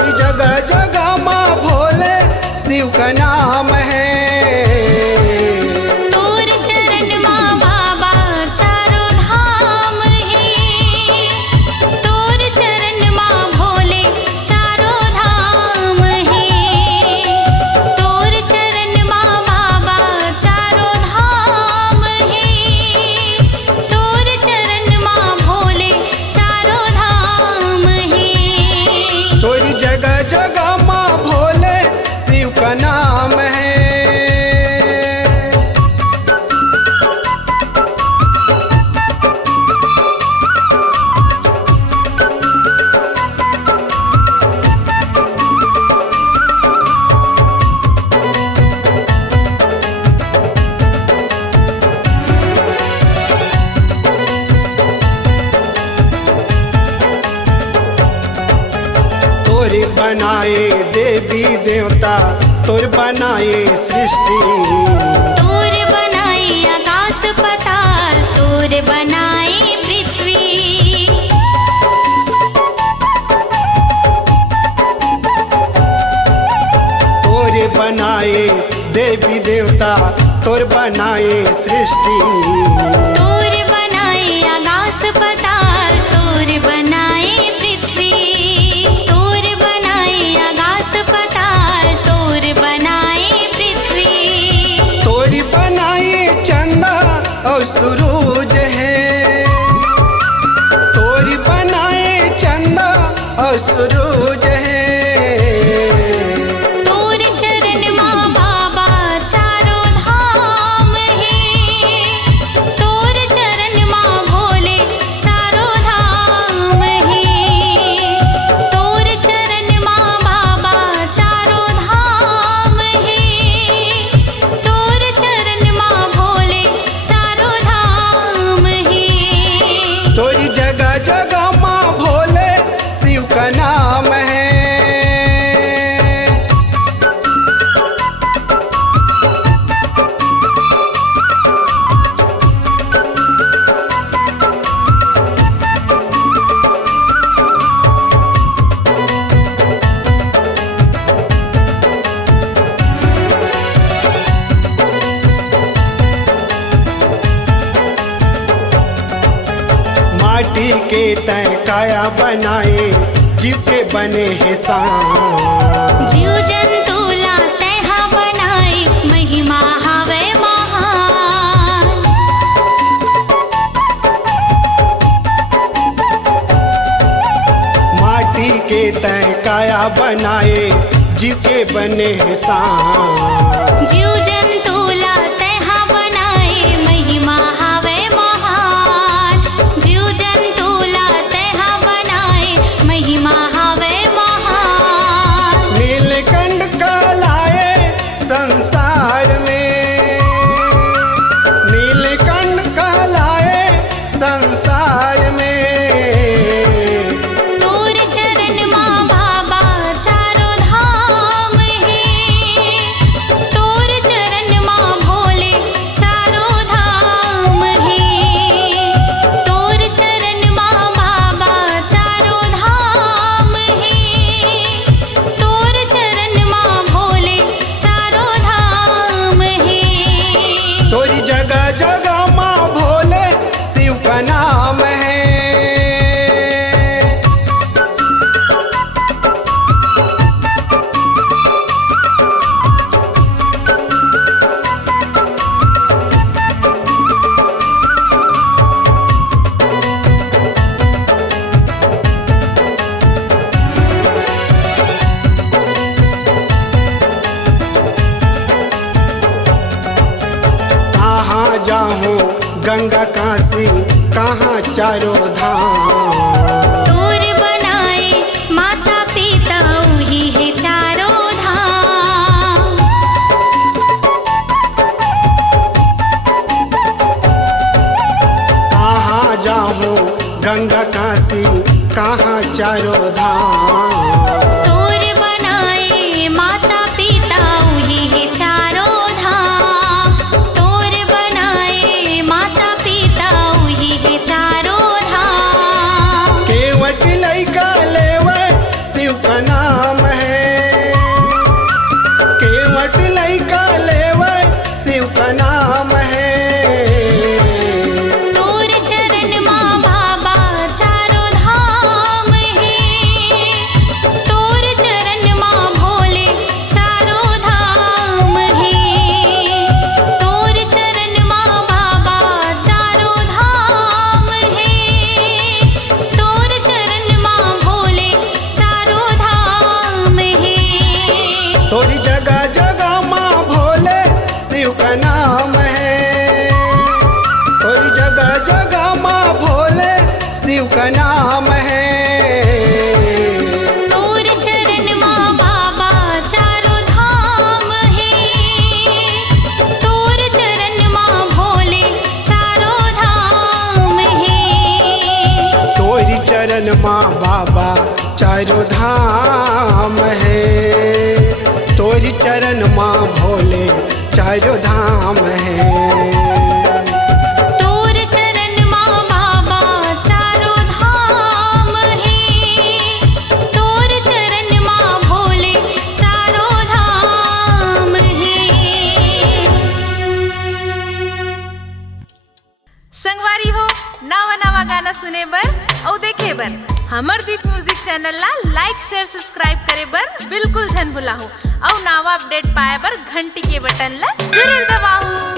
तोरी जगह जगह माँ भोले शिव का नाम है। तोर चरण माँ बाबा चारों धाम है। तोर चरण माँ भोले चारों धाम है। तोर चरण माँ बाबा चारों धाम है। तोर चरण माँ भोले चारों धाम है। तोरी जगह जगह माँ भोले शिव का नाम है। तोरे बनाए देवी देवता, तोर बनाए सृष्टि। तोर बनाए आकाश पाताल, तोर बनाए पृथ्वी। तोरे बनाए देवी देवता, तोर बनाए सृष्टि। तोर बनाए आकाश पाताल, तोर बनाए पृथ्वी। तोर बनाए आकाश पाताल, तोर बनाए पृथ्वी। तोरी बनाए चंदा और सूरज है। तोरी बनाए चंदा और सूरज है। तोर चरण माँ बाबा चारों धाम है। तोर चरण माँ भोले चारों धाम है। तोर चरण माँ बाबा चारों धाम है। तोर चरण माँ भोले चारों धाम है। तोरी जगह जगह माँ भोले शिव का नाम है। माटी के तय काया बनाए, जीव के बने हैं सांप। जीव जंतु ला तैहा बनाए, महिमा हवे महान। माटी के तय काया बनाए, जीव के बने हैं सांप। जीव जंतु ला तैहा बनाए, महिमा हवे महान। जीव जंतु ला तैहा बनाए, महिमा हवे महान। नीलकंठ कहलाए संसार में। नीलकंठ कहलाए संसार में। तोर चरण माँ बाबा चारों धाम है। तोर चरण माँ भोले चारों धाम है। तोर चरण माँ बाबा चारों धाम है। तोर चरण माँ भोले चारों धाम है। तोरी जगह जगह माँ भोले शिव का नाम है। कहाँ जाऊँ गंगा काशी, कहाँ चारों धाम। तोर बनाए माता पिता वही है चारों धाम। कहाँ जाऊँ गंगा काशी, कहाँ चारों धाम। तोर बनाए माता पिता वही है चारों धाम। तोर बनाए माता पिता वही है चारों धाम। चरण माँ बाबा चारों धाम है। तोरी चरण माँ भोले चारों धाम है। तोर चरण माँ बाबा चारों धाम है। तोर चरण माँ भोले चारों धाम है। संगवारी हो नवा नवा गाना सुने बर और देखे बर हमर दीप म्यूजिक चैनल ला लाइक शेयर सब्सक्राइब करे बर बिल्कुल झन भुलाहू और नवा अपडेट पाए बर घंटी के बटन ला जरूर दबाओ।